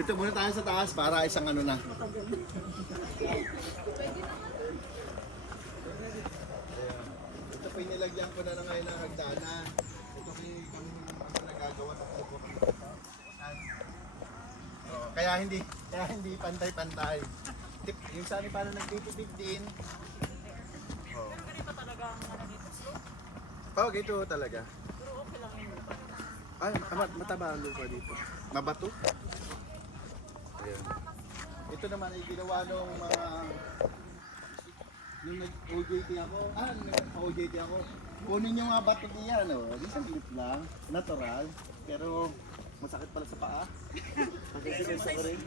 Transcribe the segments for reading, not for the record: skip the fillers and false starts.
Dito muna tayo sa taas para isang ano na. Ito po yung nilagyan ko na ngayon ng hagdana. Ito po yung kami nagagawa ng po kami dito. Kaya hindi pantay-pantay. Yung sani para nagtitipid din. Oh. Ganito talaga ang ano dito. Oh, gito talaga. Pero okay lang yun. Ay, mataba ang lupa dito. Mabato. Ayan. Ito naman ay ginawa nung mga nung nag-OJT ako. Nung nag-OJT ako. Kunin yung mga bato diyan, oh. Di sa gilip lang, natural, pero masakit pala sa paa. Kasi ko rin.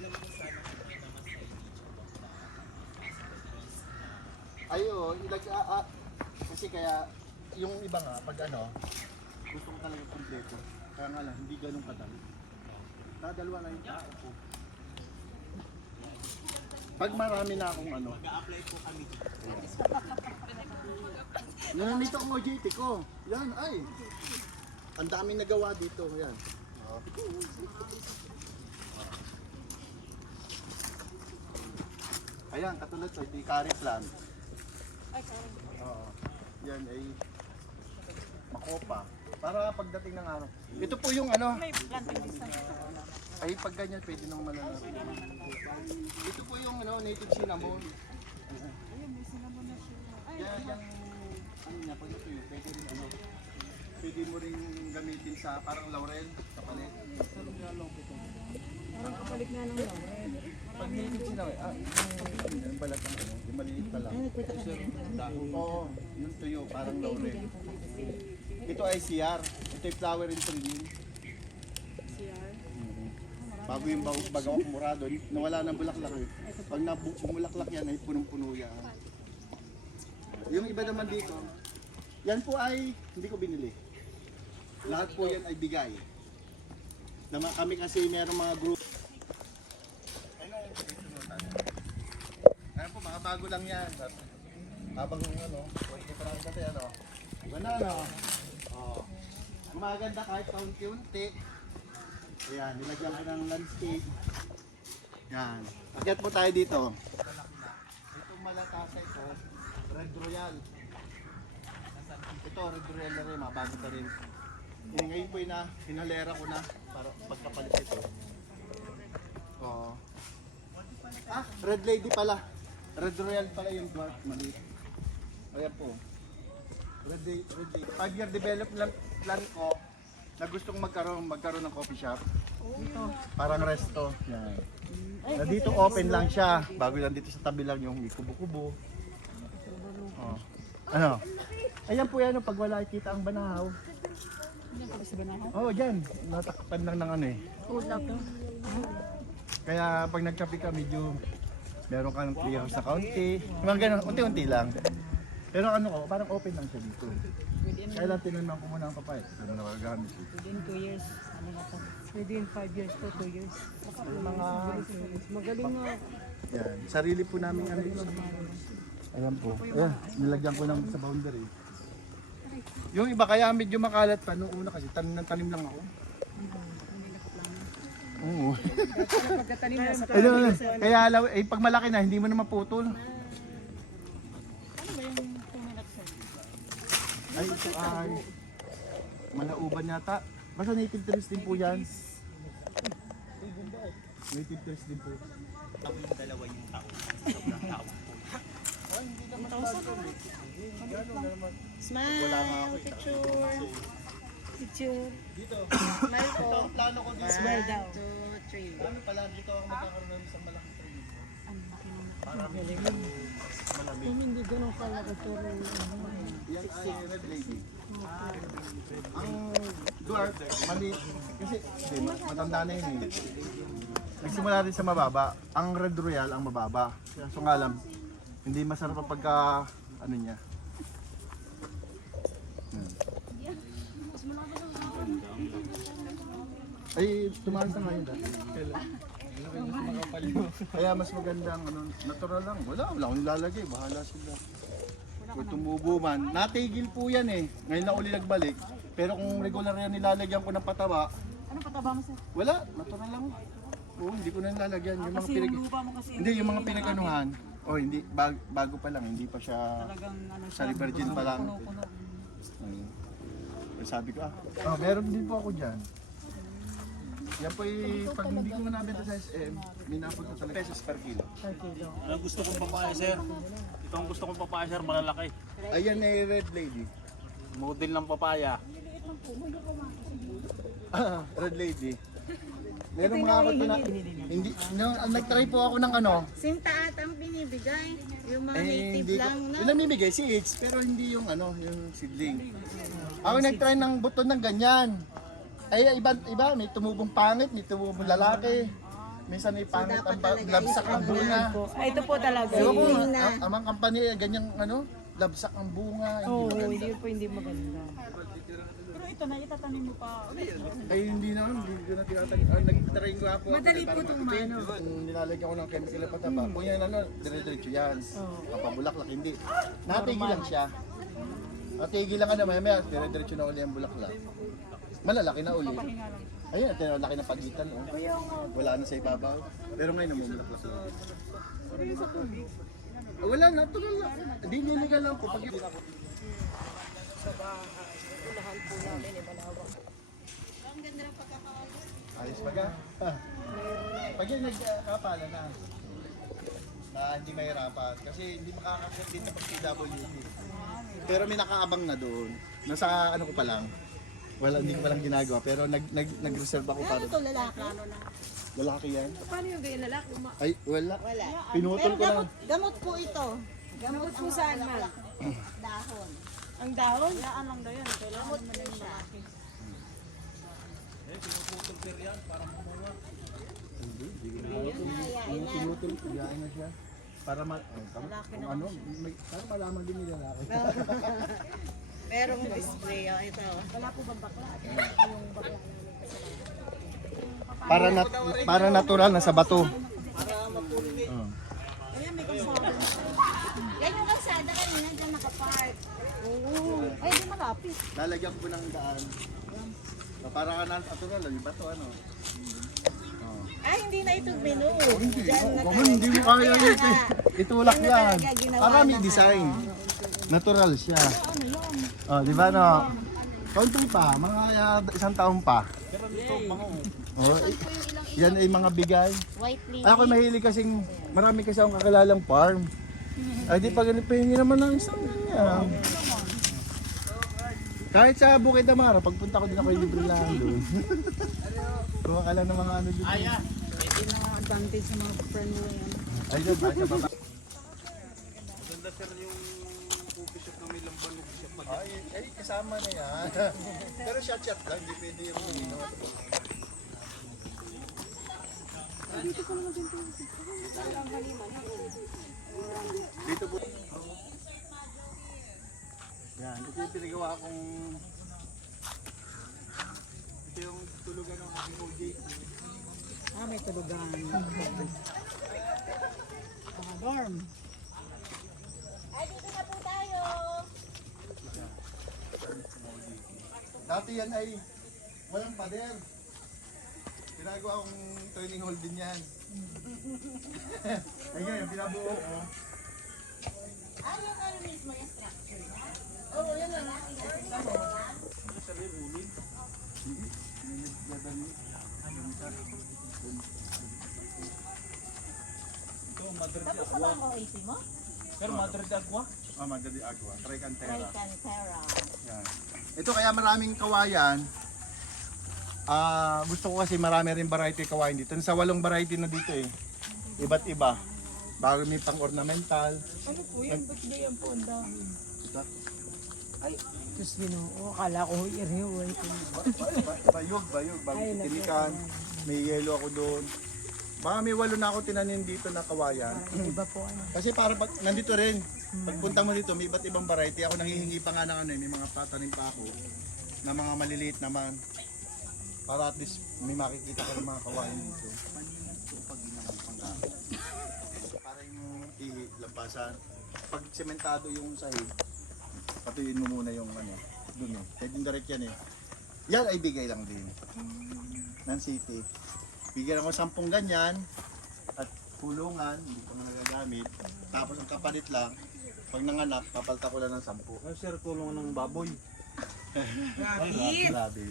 Ayo, kasi kaya yung iba nga pag ano, gusto ko talaga kompleto. Kaya nga lang, hindi ganun kadali. Dadalawa na yung tao ko. Pag marami na akong ano, mag-a-apply po kami. Yan dito ang OJT ko. Yan, ay. Ang daming nagawa dito. Yan. Ayan, katulad ko, ito yung curry plant. Yan ay makopa. Para pagdating ng araw. Ito po yung ano. May planting isa. Ay, pag ganyan, pwede nang malala. Ito po yung ano, native cinnamon. Ayun, may cinnamon na siya. Ay, Yan, yung ano niya, pag ito yun, pwede rin ano. Pwede mo rin gamitin sa parang laurel, kapalit. parang kapalit na ng laurel. Pag native cinnamon, yung balat ng ano, yung maliit pa lang. Oo, yung tuyo, parang laurel. Ito ay CR. Ito ay flower in tree. CR. Bago yung bagawak murado, nawala ng bulaklak eh. Pag bumulaklak yan ay punong-puno yan. Yung iba naman dito, yan po ay hindi ko binili. Lahat po yan ay bigay. Kami kasi meron mga group. Ayan po, mga bago lang yan. Habang ano, pwede pa natin natin ano. Banana. Oh. Maganda kahit kaunti-unti. Ayan, nilagyan ko ng landscape. Yan. Akyat po tayo dito. Itong malatasa ito, Red Royal. Ito, Red Royal na rin, mabago pa rin. Ngayon po hinalera ko na para pagkapalit ito. Oh. Red Lady pala. Red Royal pala yung dwarf, maliit. Ayan po. Red Lady. 5-year development plan ko na gustong magkaroon ng coffee shop. Parang resto. Yan. Na dito open lang siya. Bago lang dito sa tabi lang yung may kubo-kubo. Oh. Ano? Ayan po yan pag wala kita ang banahaw. Diyan ka ba sa banahaw? Oh, dyan. Natakpan lang ng ano eh. Ulap. Kaya pag nagkape ka medyo meron ka ng clearance na kaunti. Mga ganun, unti-unti lang. Pero ano ko, parang open lang siya dito. Kaya lang tinanong ko muna ang papay. Ano na magagamit ko. Within 2 years. Ano na to? Within 5 years to 2 years. Yung mga Magaling na. yan, sarili po namin ano yun. Ayan po. Ayan, nilagyan ko ng sa boundary. Yung iba kaya medyo makalat pa nung una kasi tanim lang ako. Oo. Pagkatanim na sa Ano, kaya pag malaki na hindi mo na maputol. ano ba yung pumunat sa? Ay, ito ay malauban yata. Basta native trees din po yan. Native trees din po. Ang dalawa yung tao. Sobrang tao po. Ay, hindi naman Smile! Wala nga ako eh. Picture! Picture! Dito. Smile po! Ito ang plano ko dito. Smile daw. 2, 3. Plano pala dito ako magkakaroon ng isang malaking tree. Ang laki naman. Para medyo malamig. Hindi ganun kalaki pero Yan ay red lady. Ang dwarf, maliit. Kasi matanda na yun eh. Nagsimula rin sa mababa. Ang red royal ang mababa. So nga lang, hindi masarap ang pagka ano niya. Ay, tumaas na ngayon dati. Kaya mas magandang ano, natural lang. Wala akong nilalagay. Bahala sila. Kung tumubo man. Natigil po yan eh. Ngayon na uli nagbalik. Pero kung regular yan nilalagyan ko ng pataba, Anong pataba mo sir? wala. Natural lang. ko, hindi ko na nilalagyan. Yung mga Kasi yung lupa mo kasi Hindi, yung mga pinag-anuhan. Oh, hindi, bago pa lang, hindi pa siya talagang ano sa Virgin pa lang. puno-puno. Ayun. Kaya sabi ko, meron din po ako dyan. Yan po pag hindi ko nabenta sa SM, minapunta talaga pesos per kilo. Per kilo. Ang gusto kong papaya, sir. Ito ang gusto kong papaya, sir, malalaki. Ayan ay red lady. Model ng papaya. Red lady. Meron mga ako na, hindi, no, nag-try po ako ng ano. Sintaat ang binibigay. Yung mga Eh, native hindi ko, lang na. yung namimigay, seeds, pero hindi yung ano, yung seedling. Ako nag-try ng buton ng ganyan. Ay, iba, may tumubong pangit, may tumubong lalaki. Minsan may pangit ang labsak ang bunga. Ay, ito po talaga. Ewan ko, Seedling na. amang company, ganyang ano, labsak ang bunga. Oo, Hindi maganda. hindi maganda. Pero ito na itatanim mo pa. Ay, hindi na, hindi ko na tinatanim. Nag-try ko nga po. Madali po itong mano. Nilalagyan ko ng chemical na pataba. Kung yan ano, dire-diretso yan. Kapabulaklak, hindi. Natigil lang siya. Natigil lang ka na maya, dire-diretso na uli ang bulaklak. Malalaki na uli. Ayun, tinalaki na pagitan. Oh. Wala na sa ibabaw. Pero ngayon, namumulaklak na. Wala na, tuloy na. Hindi niligal lang po. Pag ayos ba ka? Pag yun nagkapala na hindi mahirapan kasi hindi makakakit dito pag PWD. Pero may nakaabang na doon. Nasa ano ko pa lang. Wala, hindi ko pa lang ginagawa pero nag-reserve ako para. Ano to lalaki? Lalaki yan. Paano yung ganyan lalaki? Ay, wala. Wala. Pinutol Pero ko na. gamot po ito. Gamot po saan, ma'am? Dahon. Ang dahon? Kailangan lang daw yan. Kailangan Gamot po siya. Pinutol, iyain na siya. Para kung ano, para malaman din nila lalaki. Merong display. Oh, ito. Para natural na sa bato. Yan yung kalsada kanina dyan nakapark. Ay, di malapit. Lalagyan ko ng daan. Para ka na natural, yung bato ano. Ay, hindi na ito menu. Dyan na Hindi mo kaya ito. Itulak Yan na yan. talaga ginawa Para may na, design. Natural siya. Oh, di ba no? Konti pa, mga isang taon pa. Oh, yan ay mga bigay. white leaf. Ako mahilig kasing, marami kasi akong kakalalang farm. Ay di pa ganito, pahingi naman ng isang ganyan. Kahit sa Bukid Amara, pagpunta ko din ako libre lang doon. Kuha ka lang ng mga ano doon. Yun ang advantage sa mga friend mo yan. Ay, doon, sa baba. Maganda, sir, yung coffee shop na may lambanog siya pa. Ay, kasama na yan. Pero shot-shot lang, hindi pwede yung kumino. Dito po. Yan, ito yung pinagawa kong... Ito yung tulugan ng aking OG. Ah, may tulugan. Dorm. Ay, dito na po tayo. Dati yan ay walang pader. Pinagawa akong training hall din yan. Ay ngayon, pinabuo ko. Ay, yung ano mismo yung structure. Oo, yan lang. Tapos sa mga OAP mo? Sir, Madre de Agua. Ah, Madre Agua, Tricantera. Tricantera. Yan. Ito kaya maraming kawayan. Gusto ko kasi marami rin variety kawayan dito. Sa 8 variety na dito eh. Iba't iba. Bago may pang ornamental. Ano po yan? Ba't ba yan po ang dahon? Ito. Ay, Diyos ginoo. Akala ko iriway ko. Bayog. Bago titinikan. May yellow ako doon. Baka may 8 na ako tinanim dito na kawayan. Iba po ano. Kasi para pag nandito rin, pagpunta mo dito, may iba't ibang variety. Ako nanghihingi pa nga ng ano, may mga patanim pa ako na mga maliliit naman. Para at least may makikita ka ng mga kawain dito. Para yung lampasan. Pag sementado yung sahig, patuyin mo muna yung ano, dun eh. Pwede yung direct yan eh. Yan ay bigay lang din. Ng city. Bigyan ako 10 ganyan at kulungan, hindi ko na nagagamit. Tapos ang kapalit lang, pag nanganak, papalta ko lang ng 10. Ano sir, kulungan ng baboy. Grabe.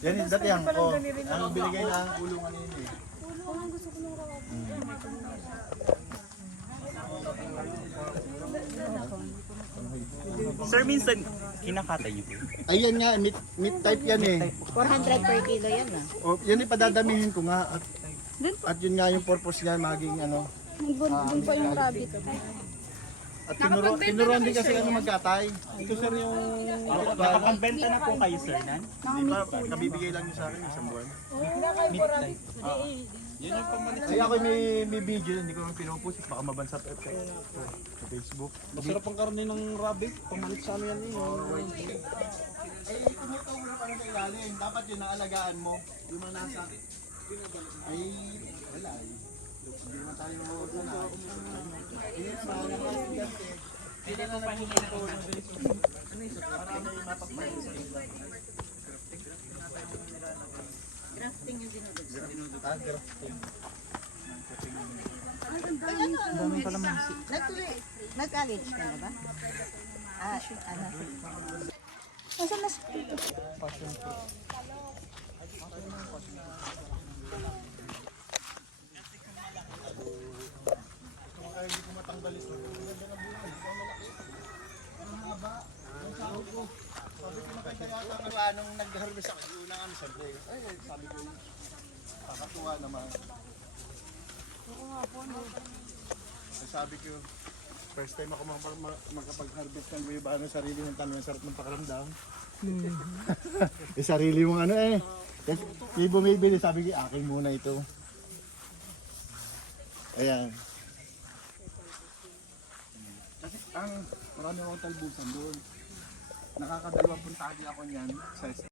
Yan yung dati ang ko. Ang binigay na ang kulungan yun eh. Sir, minsan kinakatay niyo po. Ayan nga, meat type yan eh. 400 per kilo yan ah. O, yan ipadadamihin ko nga. At yun nga yung purpose niya, maging ano. Doon pa yung rabbit. At tinuruan din kasi ano magkatay. Ito sir yung... Nakapagbenta na po kayo, sir, nan? Hindi pa, kabibigay lang niyo sa akin isang buwan. Yan yung pamalit. Ay ako may video, hindi ko naman pinupost. Baka mabansa sa Facebook. Masarap ang karne ng rabbit. Pamalit sa amin yan eh. Ay, kumutaw mo na parang sa ilalim. Dapat yun, naalagaan mo. Yung mga nasa... Ay, wala eh. Hindi naman tayo sana. Hindi naman, nakakagante. Hindi na pahingi na ito. Para may mapagpahin sa ito. Grafting yung dinudog. Grafting. Nag-college ka na ba? Ano? Nasaan na si Tito? Kaya hindi ko matanggalis na. Ang ganda na buhay. Ang malaki. Ang haba. Ang sahog ko. Sabi ko na kaya yata nung nag-harvest ako, yung unang ano sabi ko, ay sabi ko, kakatuwa naman. Ay, sabi ko, first time ako makapag-harvest ng guiba ng sarili ng tanong, ang sarap ng pakaramdam. Sarili mong ano eh. Kasi bumibili, sabi ko, akin muna ito. Ayan. Kasi ang marami akong talbusan doon. Nakakadalawang puntahan ako niyan sa